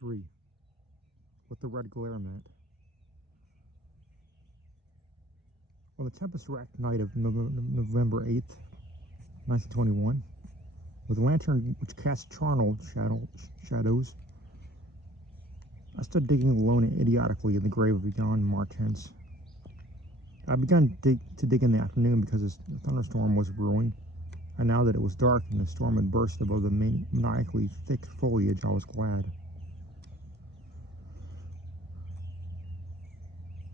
3. What the red glare meant. On the tempest-racked night of November 8th, 1921, with a lantern which cast charnel shadows, I stood digging alone and idiotically in the grave of Jan Martens. I began to dig in the afternoon because a thunderstorm was brewing, and now that it was dark and the storm had burst above the maniacally thick foliage, I was glad.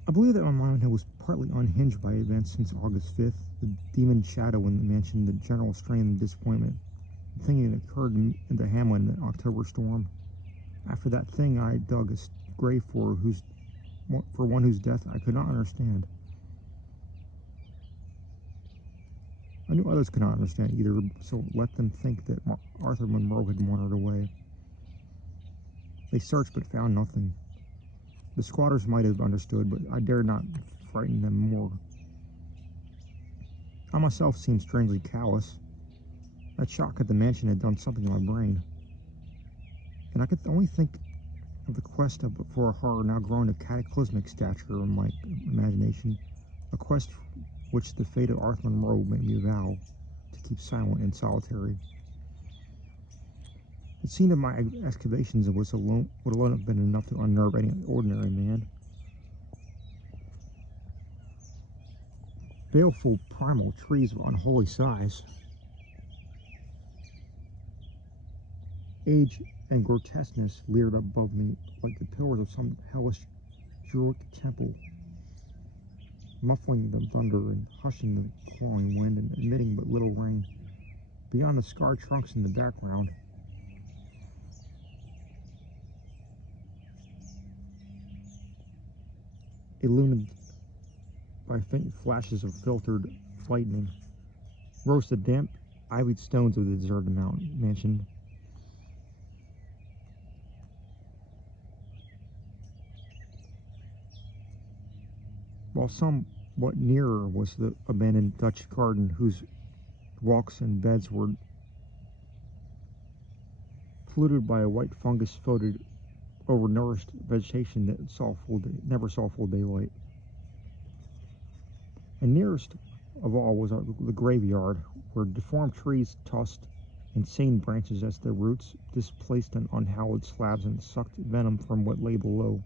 I believe that my mind was partly unhinged by events since August 5th, the demon shadow in the mansion, the general strain and disappointment, the thing that occurred in the hamlet in the October storm. After that thing, I dug a grave for one whose death I could not understand. I knew others could not understand either, so let them think that Arthur Monroe had wandered away. They searched but found nothing. The squatters might have understood, but I dared not frighten them more. I myself seemed strangely callous. That shock at the mansion had done something to my brain. And I could only think of the quest for a horror now grown to cataclysmic stature in my imagination, a quest which the fate of Arthur Monroe made me vow to keep silent and solitary. The scene of my excavations would alone have been enough to unnerve any ordinary man. Baleful primal trees of unholy size, age and grotesqueness leered above me like the pillars of some hellish Druidic temple, muffling the thunder and hushing the clawing wind and emitting but little rain. Beyond the scarred trunks in the background, illumined by faint flashes of filtered lightning, rose the damp, ivied stones of the deserted mansion. While somewhat nearer was the abandoned Dutch garden, whose walks and beds were polluted by a white fungus-coated, overnourished vegetation that never saw full daylight. And nearest of all was the graveyard, where deformed trees tossed insane branches as their roots displaced on unhallowed slabs and sucked venom from what lay below.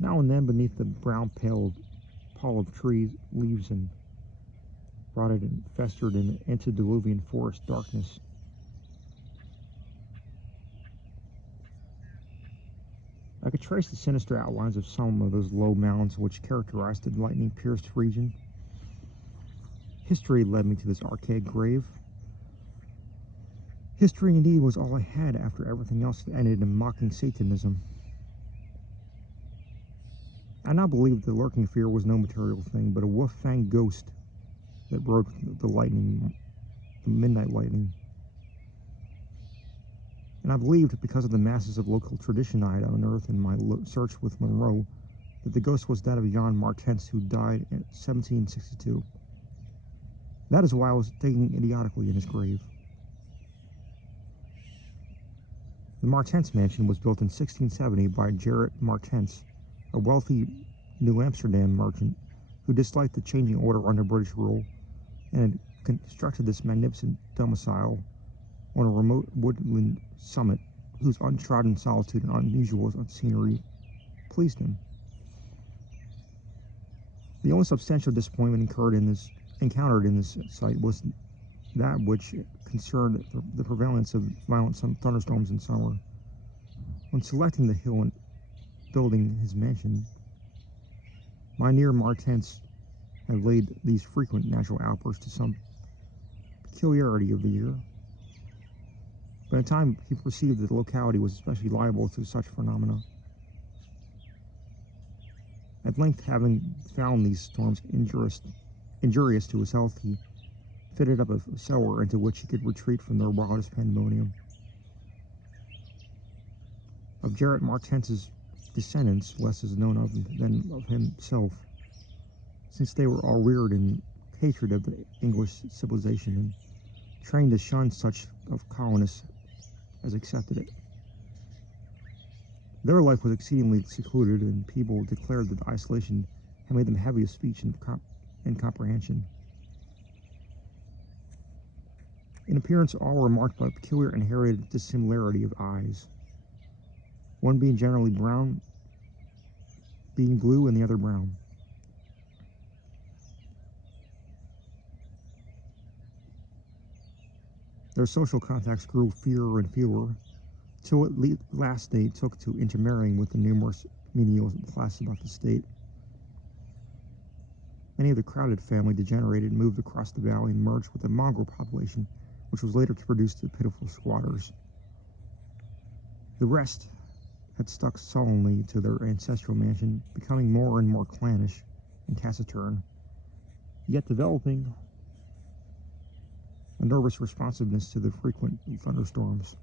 Now and then, beneath the brown pall of trees, leaves and rotted and festered in antediluvian forest darkness. I could trace the sinister outlines of some of those low mounds which characterized the lightning-pierced region. History led me to this archaic grave. History, indeed, was all I had after everything else ended in mocking Satanism. I now believed the lurking fear was no material thing, but a wolf-fanged ghost that rode the midnight lightning. And I believed, because of the masses of local tradition I had unearthed in my search with Monroe, that the ghost was that of Jan Martens, who died in 1762. That is why I was digging idiotically in his grave. The Martens mansion was built in 1670 by Gerrit Martens, a wealthy New Amsterdam merchant who disliked the changing order under British rule and had constructed this magnificent domicile on a remote woodland summit whose untrodden solitude and unusual scenery pleased him. The only substantial disappointment encountered in this site was that which concerned the prevalence of violent thunderstorms in summer. When selecting the hill and building his mansion, Mynheer Martens had laid these frequent natural outbursts to some peculiarity of the year. But in time, he perceived that the locality was especially liable to such phenomena. At length, having found these storms injurious to his health, he fitted up a cellar into which he could retreat from their wildest pandemonium. Of Gerrit Martens's descendants, less is known of than of himself, since they were all reared in hatred of the English civilization and trained to shun such of colonists as accepted it. Their life was exceedingly secluded, and people declared that isolation had made them heavy of speech and comprehension. In appearance, all were marked by a peculiar inherited dissimilarity of eyes, one being generally brown, being blue, and the other brown. Their social contacts grew fewer and fewer, till at last they took to intermarrying with the numerous menial classes about the state. Many of the crowded family degenerated and moved across the valley and merged with the mongrel population, which was later to produce the pitiful squatters. The rest had stuck sullenly to their ancestral mansion, becoming more and more clannish and taciturn, yet developing a nervous responsiveness to the frequent thunderstorms.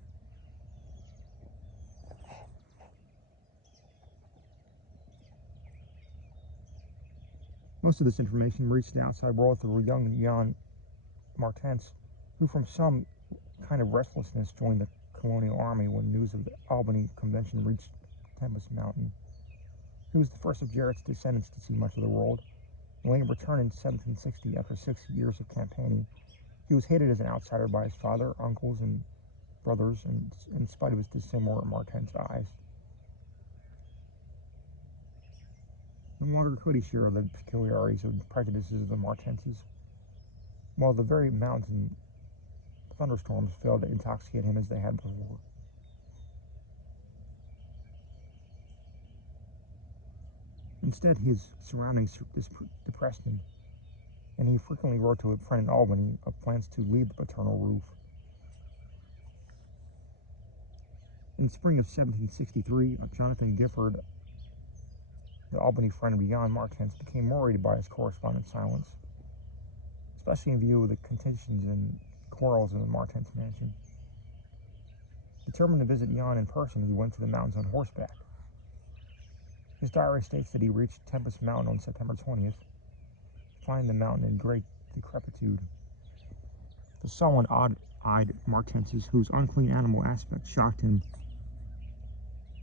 Most of this information reached the outside world through young Jan Martens, who from some kind of restlessness joined the colonial army when news of the Albany Convention reached Tempest Mountain. He was the first of Jarrett's descendants to see much of the world, and when he returned in 1760 after 6 years of campaigning, he was hated as an outsider by his father, uncles, and brothers, and in spite of his dissimilar Martens eyes. No longer could he share the peculiarities and prejudices of the Martenses, while the very mountain thunderstorms failed to intoxicate him as they had before. Instead, his surroundings depressed him, and he frequently wrote to a friend in Albany of plans to leave the paternal roof. In the spring of 1763, Jonathan Gifford, the Albany friend of Jan Martens, became worried by his correspondent's silence, especially in view of the contentions and quarrels in the Martens mansion. Determined to visit Jan in person, he went to the mountains on horseback. His diary states that he reached Tempest Mountain on September 20th, finding the mountain in great decrepitude. The sullen, odd-eyed Martenses, whose unclean animal aspect shocked him,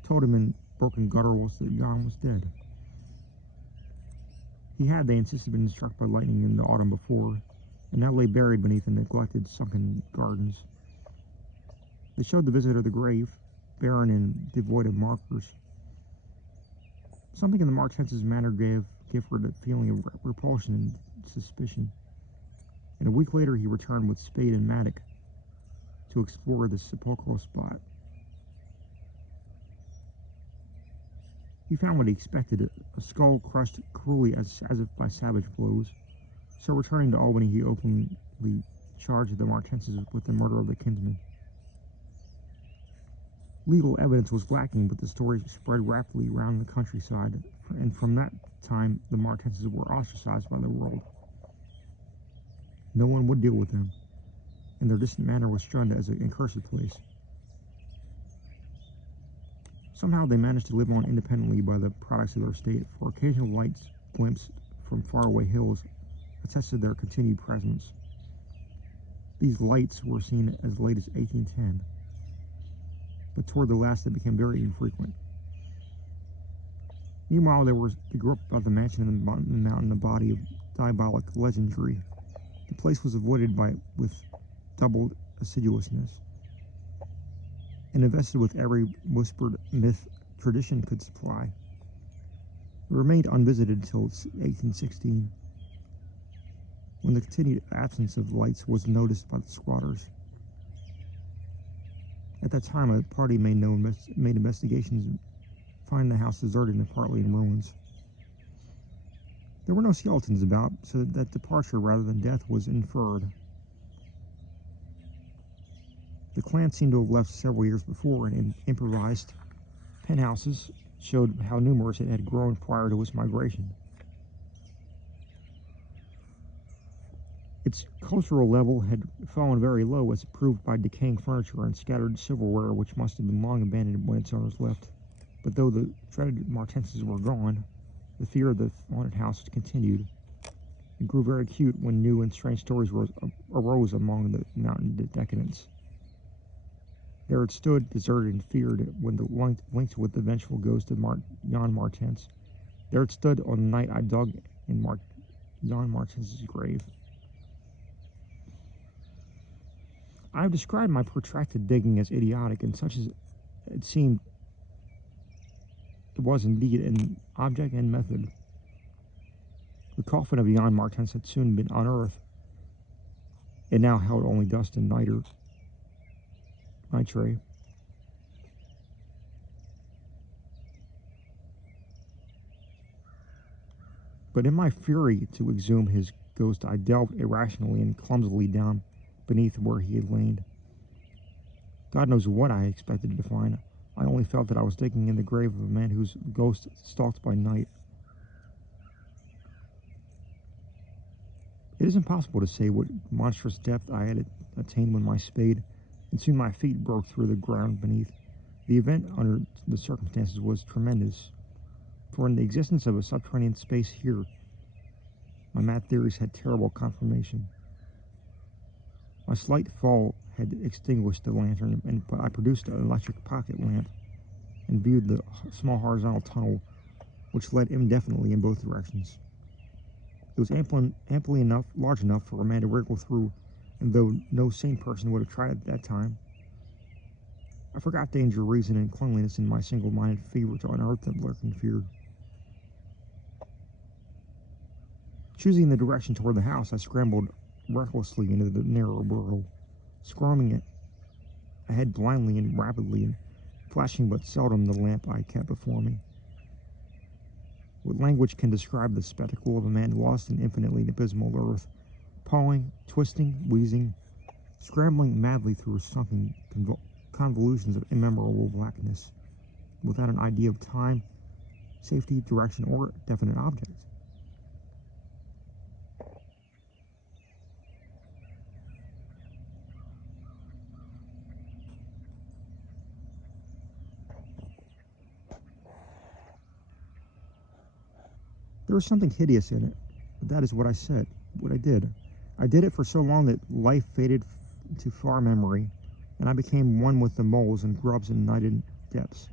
told him in broken gutturals that Jan was dead. He had, they insisted, been struck by lightning in the autumn before, and now lay buried beneath the neglected sunken gardens. They showed the visitor the grave, barren and devoid of markers. Something in the Martenses' manner gave Gifford a feeling of repulsion and suspicion, and a week later he returned with spade and mattock to explore the sepulchral spot. He found what he expected, a skull crushed cruelly as if by savage blows. So returning to Albany, he openly charged the Martenses with the murder of the kinsman. Legal evidence was lacking, but the story spread rapidly around the countryside, and from that time the Martenses were ostracized by the world. No one would deal with them, and their distant manor was shunned as an accursed place. Somehow they managed to live on independently by the products of their state, for occasional lights glimpsed from faraway hills attested their continued presence. These lights were seen as late as 1810, but toward the last they became very infrequent. Meanwhile, they grew up about the mansion and the mountain, a body of diabolic legendry. The place was avoided with doubled assiduousness, and invested with every whispered myth tradition could supply. It remained unvisited until 1816, when the continued absence of lights was noticed by the squatters. At that time, a party made investigations, finding the house deserted and partly in ruins. There were no skeletons about, so that departure rather than death was inferred. The clan seemed to have left several years before, and improvised penthouses showed how numerous it had grown prior to its migration. Its cultural level had fallen very low, as proved by decaying furniture and scattered silverware which must have been long abandoned when its owners left. But though the dreaded Martenses were gone, the fear of the haunted house continued. It grew very acute when new and strange stories arose among the mountain decadents. There it stood, deserted and feared, when linked with the vengeful ghost of Jan Martens. There it stood on the night I dug in Jan Martens' grave. I have described my protracted digging as idiotic, and such as it seemed it was indeed in object and method. The coffin of Jan Martens had soon been unearthed. It now held only dust and nitre. But in my fury to exhume his ghost, I delved irrationally and clumsily down beneath where he had lain. God knows what I expected to find. I only felt that I was digging in the grave of a man whose ghost stalked by night. It is impossible to say what monstrous depth I had attained when my spade, and soon my feet broke through the ground beneath. The event, under the circumstances, was tremendous, for in the existence of a subterranean space here, my mad theories had terrible confirmation. My slight fall had extinguished the lantern, and I produced an electric pocket lamp and viewed the small horizontal tunnel which led indefinitely in both directions. It was large enough for a man to wriggle through, and though no sane person would have tried it at that time, I forgot danger, reason, and cleanliness in my single-minded fever to unearth the lurking fear. Choosing the direction toward the house, I scrambled recklessly into the narrow burrow, squirming ahead blindly and rapidly, and flashing but seldom the lamp I kept before me. What language can describe the spectacle of a man lost in infinitely abysmal earth, pawing, twisting, wheezing, scrambling madly through sunken convolutions of immemorable blackness, without an idea of time, safety, direction, or definite object? There was something hideous in it, but that is what I did. I did it for so long that life faded to far memory, and I became one with the moles and grubs and nighted depths.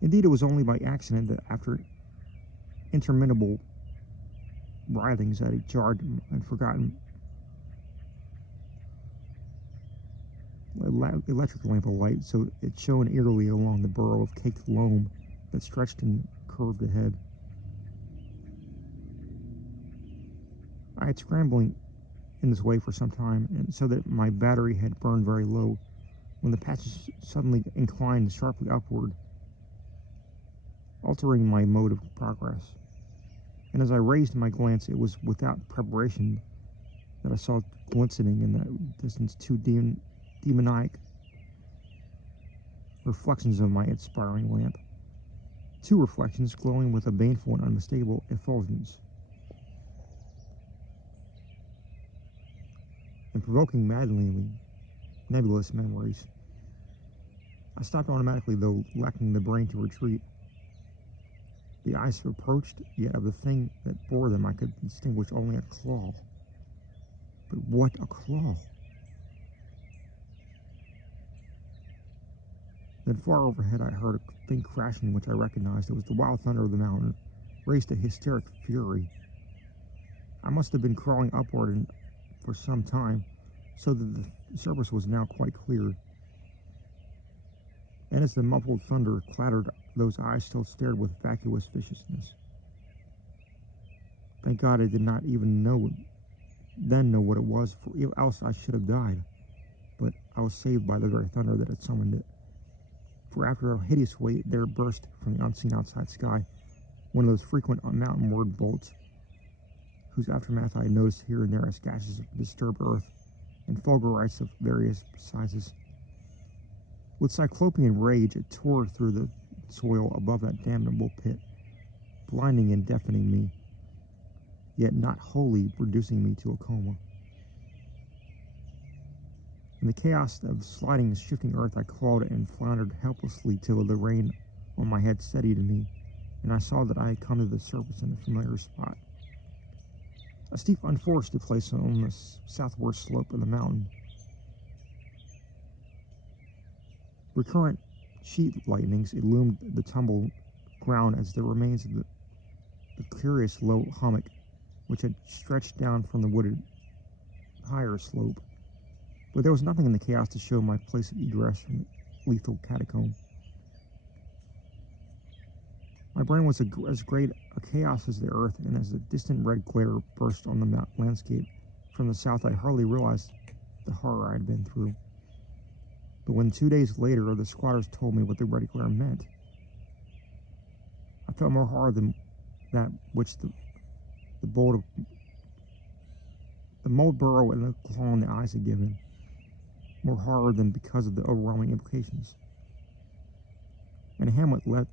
Indeed, it was only by accident that after interminable writhings that I jarred and forgotten electric lamp alight, so it shone eerily along the burrow of caked loam that stretched and curved ahead. I had scrambling in this way for some time, and so that my battery had burned very low, when the patches suddenly inclined sharply upward, altering my mode of progress. And as I raised my glance, it was without preparation that I saw glistening in the distance two demoniac reflections of my expiring lamp. Two reflections glowing with a baneful and unmistakable effulgence, and provoking maddeningly nebulous memories. I stopped automatically, though lacking the brain to retreat. The eyes approached, yet of the thing that bore them I could distinguish only a claw. But what a claw! Then far overhead I heard a faint crashing which I recognized. It was the wild thunder of the mountain, raised to hysteric fury. I must have been crawling upward for some time, so that the surface was now quite clear. And as the muffled thunder clattered, those eyes still stared with vacuous viciousness. Thank God I did not even know what it was, for else I should have died. But I was saved by the very thunder that had summoned it. For after a hideous wait, there burst from the unseen outside sky one of those frequent mountainward bolts, whose aftermath I had noticed here and there as gashes of disturbed earth and fulgurites of various sizes. With cyclopean rage, it tore through the soil above that damnable pit, blinding and deafening me, yet not wholly reducing me to a coma. In the chaos of sliding and shifting earth, I clawed and floundered helplessly till the rain on my head steadied me, and I saw that I had come to the surface in a familiar spot. A steep, unforested place on the southward slope of the mountain. recurrent sheet lightnings illumined the tumbled ground as the remains of the curious low hummock which had stretched down from the wooded higher slope. But there was nothing in the chaos to show my place of egress from the lethal catacomb. My brain was as great a chaos as the earth, and as the distant red glare burst on the landscape from the south, I hardly realized the horror I had been through. But when 2 days later the squatters told me what the red glare meant, I felt more horror than that which the mold burrow and the claw in the eyes had given. More horror than because of the overwhelming implications. In a hamlet left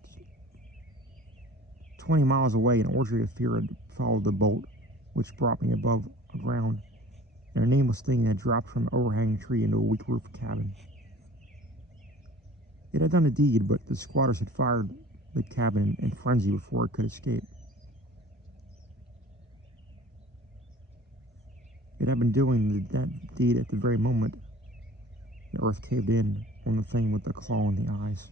20 miles away, an orgy of fear had followed the bolt which brought me above ground, and a nameless thing had dropped from an overhanging tree into a weak-roofed cabin. It had done a deed, but the squatters had fired the cabin in frenzy before it could escape. It had been doing that deed at the very moment the earth caved in on the thing with the claw in the eyes.